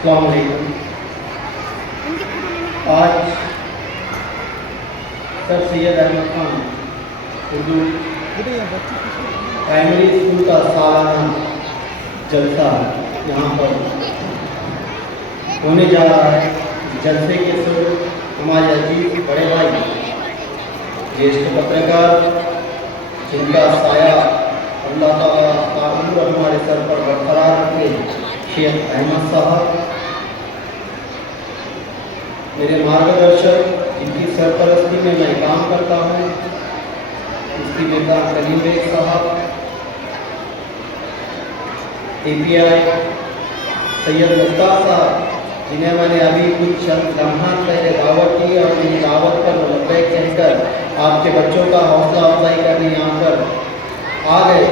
अस्सलाम वालेकुम। आज sir Syed Ahmad Khan Urdu primary school का सालाना जलसा यहाँ पर होने जा रहा है। जलसे के सुर हमारे अजीज बड़े भाई ज्येष्ठ पत्रकार जिनका साया अल्लाह ताला ताक़ुर हमारे सर पर बरकरार रखे, शेख अहमद साहब, मेरे मार्गदर्शक जिनकी सरपरस्ती में मैं काम करता हूँ, मुफ्ती मिर्ज़ा कलीम बेग साहब, API सैयद मुख्तार साहब, जिन्हें मैंने अभी कुछ लम्हा पहले दावत की और मेरी दावत पर लब्बैक कहकर आपके बच्चों का हौसला अफजाई करने यहाँ पर आ गए।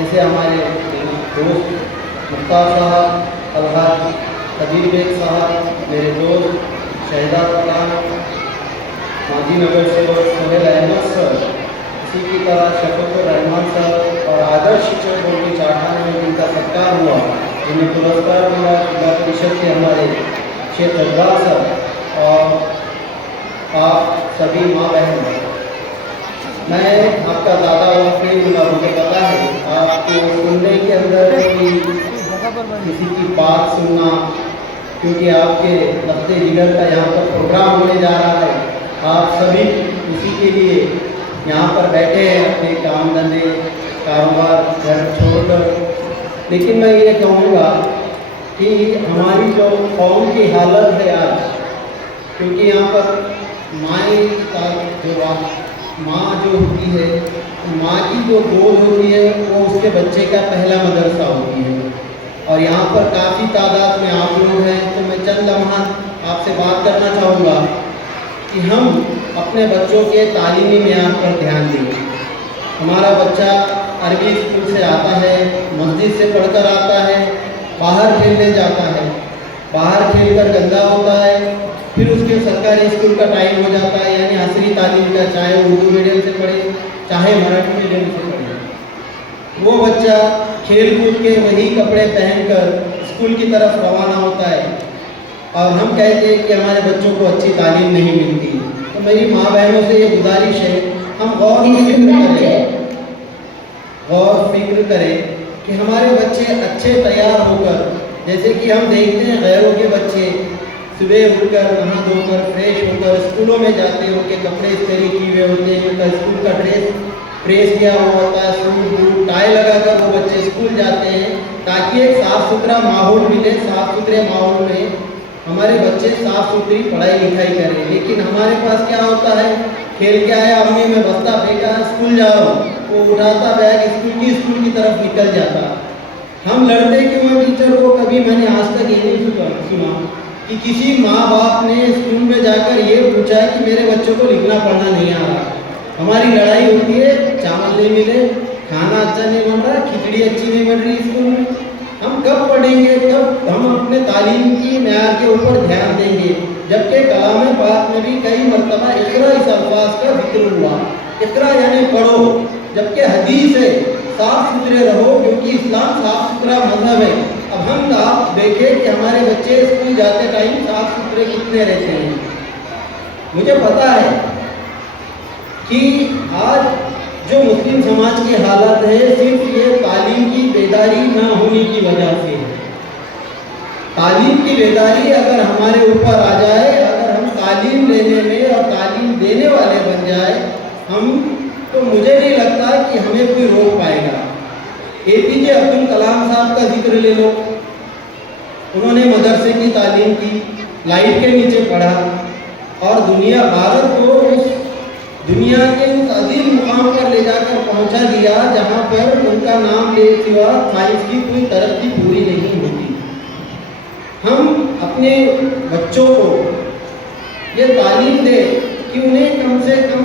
ऐसे हमारे दोस्त मुख्तार साहब, अलहाज कबीर बेग साहब, मेरे दोस्त शहदा खान, माजी नगर सेवक सोहेल अहमद सर, इसी की तरह शफकुर रहमान सर और आदर्श शिक्षक बोर्ड की चाठाने में जिनका सत्कार हुआ, जिन्हें पुरस्कार मिला जिला परिषद के हमारे शेख अब्बास सर और आप सभी माँ बहन। मैं आपका दादा वफी मिला, मुझे पता है आपको सुनने के अंदर किसी की बात सुनना, क्योंकि आपके लफ्ज़े जिगर का यहाँ पर प्रोग्राम होने जा रहा है। आप सभी उसी के लिए यहाँ पर बैठे हैं, अपने काम धंधे कारोबार घर छोड़कर। लेकिन मैं ये कहूँगा कि हमारी जो कौम की हालत है आज, क्योंकि यहाँ पर माँ जो होती है, माँ की जो गोद होती है वो उसके बच्चे का पहला मदरसा होती है। और यहाँ पर काफ़ी तादाद में आप लोग हैं, तो मैं चंद लम्हा आपसे बात करना चाहूँगा कि हम अपने बच्चों के तालीमी मेयार पर ध्यान दें। हमारा बच्चा अरबी स्कूल से आता है, मस्जिद से पढ़कर आता है, बाहर खेलने जाता है, बाहर खेलकर गंदा होता है, फिर उसके सरकारी स्कूल का टाइम हो जाता है, यानी असली तालीम का, चाहे उर्दू मीडियम से पढ़े चाहे मराठी मीडियम से पढ़े। वो बच्चा खेल कूद के वही कपड़े पहनकर स्कूल की तरफ रवाना होता है और हम कहते हैं कि हमारे बच्चों को अच्छी तालीम नहीं मिलती। तो मेरी माँ बहनों से ये गुजारिश है, हम गौर फिक्र करें कि हमारे बच्चे अच्छे तैयार होकर, जैसे कि हम देखते हैं गैरों के बच्चे सुबह उठकर नहा धोकर फ्रेश होकर स्कूलों में जाते हैं, उनके कपड़े इस्त्री किए हुए होते हैं, उनका स्कूल का ड्रेस प्रेस किया हुआ होता है, सूट बूट टाई लगाकर वो बच्चे स्कूल जाते हैं, ताकि एक साफ़ सुथरा माहौल मिले। साफ़ सुथरे माहौल में हमारे बच्चे साफ़ सुथरी पढ़ाई लिखाई करें। लेकिन हमारे पास क्या होता है, खेल के आया, अम्मी में बस्ता फेंका, स्कूल जा रहा हूँ, वो उठाता बैग स्कूल की तरफ निकल जाता। हम लड़ते क्यों हैं टीचर को? कभी मैंने आज तक ये नहीं सुना कि किसी माँ बाप ने स्कूल में जाकर ये पूछा कि मेरे बच्चों को लिखना पढ़ना नहीं आ रहा। हमारी लड़ाई होती है, चावल नहीं मिले, खाना अच्छा नहीं बन रहा, खिचड़ी अच्छी नहीं बन रही स्कूल में। हम कब पढ़ेंगे, कब हम अपने तालीम की मेयार के ऊपर ध्यान देंगे? जबकि कलाम पाक में भी कई मरतबा इकरा इस अल्फाज का जिक्र हुआ, इकरा यानी पढ़ो, जबकि हदीस है साफ़ सुथरे रहो, क्योंकि इस्लाम साफ़ सुथरा मजहब है। अब हम आप देखें कि हमारे बच्चे स्कूल जाते टाइम साफ़ सुथरे कितने रहते हैं। मुझे पता है कि आज जो मुस्लिम समाज की हालत है, सिर्फ ये तालीम की बेदारी ना होने की वजह से है। तालीम की बेदारी अगर हमारे ऊपर आ जाए, अगर हम तालीम लेने में और तालीम देने वाले बन जाए हम, तो मुझे नहीं लगता कि हमें कोई रोक पाएगा। APJ अब्दुल कलाम साहब का जिक्र ले लो, उन्होंने मदरसे की तालीम की, लाइट के नीचे पढ़ा और भारत को उस दुनिया के उस अजीम मुकाम पर ले जाकर पहुंचा दिया जहां पर उनका नाम ले सिवा साइंस की कोई तरक्की पूरी नहीं होती। हम अपने बच्चों को ये तालीम दें कि उन्हें कम से कम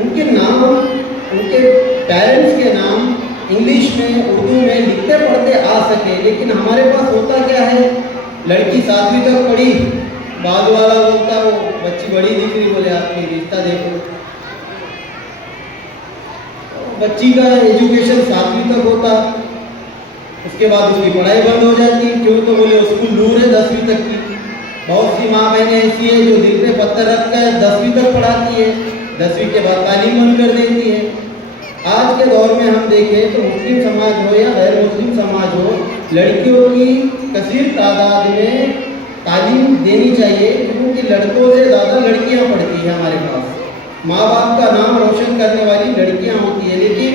उनके नाम, उनके पेरेंट्स के नाम इंग्लिश में, उर्दू में लिखते पढ़ते आ सके। लेकिन हमारे पास होता क्या है, लड़की 7वीं तक पढ़ी, बाद वाला बोलता वो बच्ची बड़ी दिख रही, बोले आपकी रिश्ता देखो। बच्ची का एजुकेशन 7वीं तक होता, उसके बाद उसकी पढ़ाई बंद हो जाती है। क्यों? तो बोले स्कूल दूर है 10वीं तक की। बहुत सी माँ बहनें ऐसी है जो दिल पे पत्थर रख कर 10वीं तक पढ़ाती है, 10वीं के बाद तालीम बंद कर देती है। आज के दौर में हम देखें तो मुस्लिम समाज हो या गैर मुस्लिम समाज हो, लड़कियों की कसीर तादाद में तालीम देनी चाहिए, क्योंकि लड़कों से ज़्यादा लड़कियां पढ़ती हैं हमारे पास। माँ बाप का नाम रोशन करने वाली लड़कियां होती है। लेकिन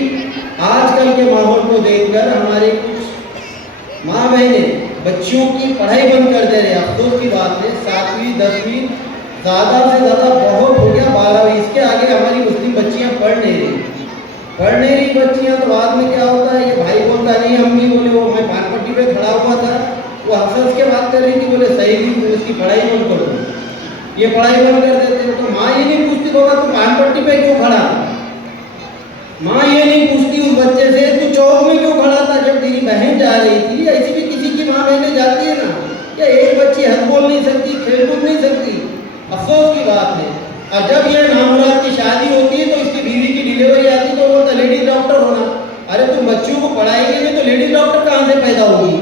आजकल के माहौल को देखकर हमारे कुछ माँ बहनें बच्चियों की पढ़ाई बंद कर दे रहे हैं। अफसोस की बात है, 7वीं 10वीं ज़्यादा से ज़्यादा बहुत हो गया 12वीं, इसके आगे हमारी मुस्लिम बच्चियाँ पढ़ नहीं रही बच्चियाँ। तो बाद में क्या होता है, ये भाई बोलता नहीं, अम्मी बोले वो मैं पानपट्टी पे खड़ा हुआ था, वो हंस के बात कर रही थी, बोले सही थी, तो उसकी पढ़ाई बंद कर दो। ये पढ़ाई बंद कर देते हैं। तो माँ ये नहीं पूछती होगा तो पानपट्टी पे क्यों खड़ा था? माँ ये नहीं पूछती उस बच्चे से तू चौक में क्यों खड़ा था जब तेरी बहन जा रही थी। ऐसी भी किसी की माँ बहनें जाती है ना, या एक बच्ची हंस बोल नहीं सकती, खेल कूद नहीं सकती। अफसोस की बात है। और जब ये नामुराद की शादी होती है तो इसकी बीवी की डिलीवरी आती है तो बोलता लेडीज डॉक्टर होना। अरे तुम बच्चों को पढ़ाएगी नहीं तो लेडीज डॉक्टर कहाँ से पैदा होगी?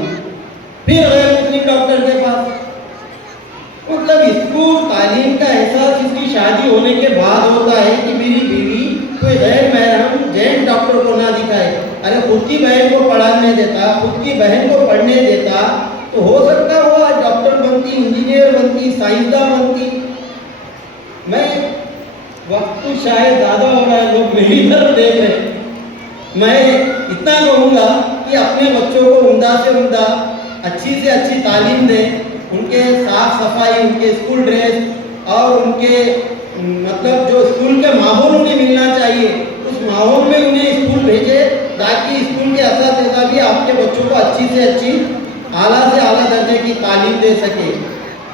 फिर गैर मुस्लिम डॉक्टर के पास। मतलब इसको तालीम का एहसास इसकी शादी होने के बाद होता है कि मेरी बीवी कोई गैर महरम जेंट्स डॉक्टर को ना दिखाए। अरे खुद की बहन को पढ़ाने देता, खुद की बहन को पढ़ने देता तो हो सकता वो आज डॉक्टर बनती, इंजीनियर बनती, साइंसदान बनती। मैं वक्त तो शायद ज़्यादा हो रहा है, लोग मेरी तरफ देख रहे हैं। मैं इतना कहूँगा कि अपने बच्चों को उम्दा से उम्दा अच्छी से अच्छी तालीम दें, उनके साफ सफाई, उनके स्कूल ड्रेस और उनके मतलब जो स्कूल के माहौल उन्हें मिलना चाहिए, उस माहौल में उन्हें स्कूल भेजें ताकि स्कूल के असातिज़ा भी आपके बच्चों को अच्छी से अच्छी, आला से आला दर्जे की तालीम दे सके।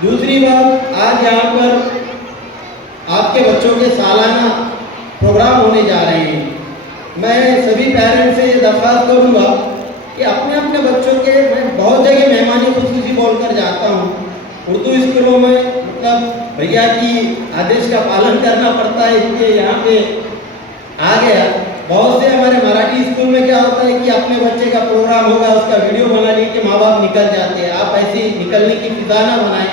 दूसरी बात, आज यहाँ पर आपके बच्चों के सालाना प्रोग्राम होने जा रहे हैं। मैं सभी पेरेंट्स से ये दरख्वास्त करूँगा कि अपने अपने बच्चों के, मैं बहुत जगह मेहमानी खुशखुशी बोलकर जाता हूँ, उर्दू स्कूलों में मतलब भैया की आदेश का पालन करना पड़ता है, इसलिए यहाँ पे आ गया। बहुत से हमारे मराठी स्कूल में क्या होता है कि अपने बच्चे का प्रोग्राम होगा, उसका वीडियो बनाने के माँ बाप निकल जाते हैं। आप ऐसी निकलने की फिजा ना बनाएं,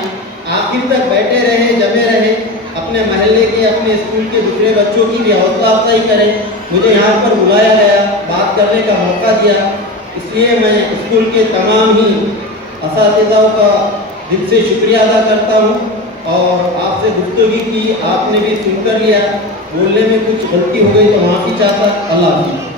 आखिर तक बैठे रहें, जमे रहें, अपने महल्ले के, अपने स्कूल के दूसरे बच्चों की भी हौसला अफजाई करें। मुझे यहाँ पर बुलाया गया, बात करने का मौका दिया, इसलिए मैं स्कूल के तमाम ही असातिज़ाओं का दिल से शुक्रिया अदा करता हूँ। और आपसे गुफ्तगू की, आपने भी सुनकर लिया, बोलने में कुछ गलती हो गई तो माफ़ी चाहता। अल्लाह हाफ़िज़।